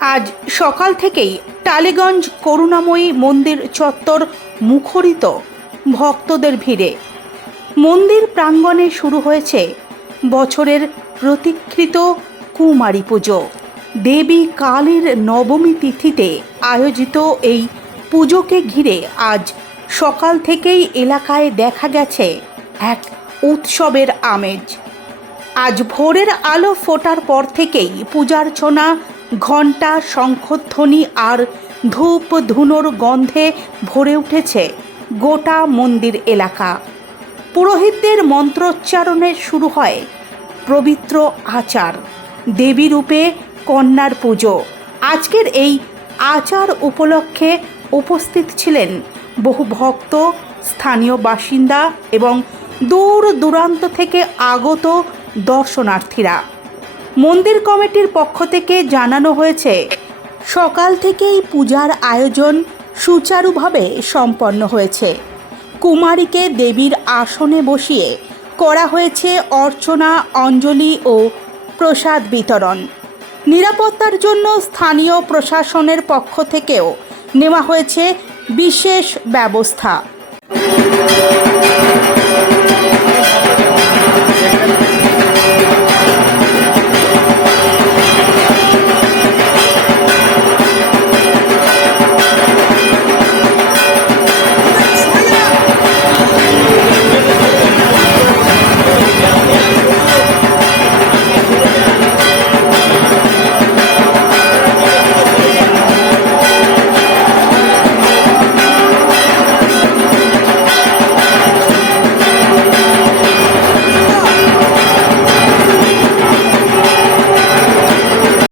আজ সকাল থেকেই টালিগঞ্জ করুণাময়ী মন্দির চত্বর মুখরিত ভক্তদের ভিড়ে। মন্দির প্রাঙ্গণে শুরু হয়েছে বছরের প্রতীক্ষিত কুমারী পুজো। দেবী কালীর নবমী তিথিতে আয়োজিত এই পুজোকে ঘিরে আজ সকাল থেকেই এলাকায় দেখা গেছে এক উৎসবের আমেজ। আজ ভোরের আলো ফোটার পর থেকেই পূজার্চনা ঘণ্টা শঙ্খধ্বনি আর ধূপ ধুনোর গন্ধে ভরে উঠেছে গোটা মন্দির এলাকা। পুরোহিতদের মন্ত্রোচ্চারণে শুরু হয় পবিত্র আচার, দেবী রূপে কন্যার পুজো। আজকের এই আচার উপলক্ষে উপস্থিত ছিলেন বহু ভক্ত, স্থানীয় বাসিন্দা এবং দূর দূরান্ত থেকে আগত দর্শনার্থীরা। মন্দির কমিটির পক্ষ থেকে জানানো হয়েছে, সকাল থেকেই পূজার আয়োজন সুচারুভাবে সম্পন্ন হয়েছে। কুমারীকে দেবীর আসনে বসিয়ে করা হয়েছে অর্চনা, অঞ্জলি ও প্রসাদ বিতরণ। নিরাপত্তার জন্য স্থানীয় প্রশাসনের পক্ষ থেকেও নেওয়া হয়েছে বিশেষ ব্যবস্থা।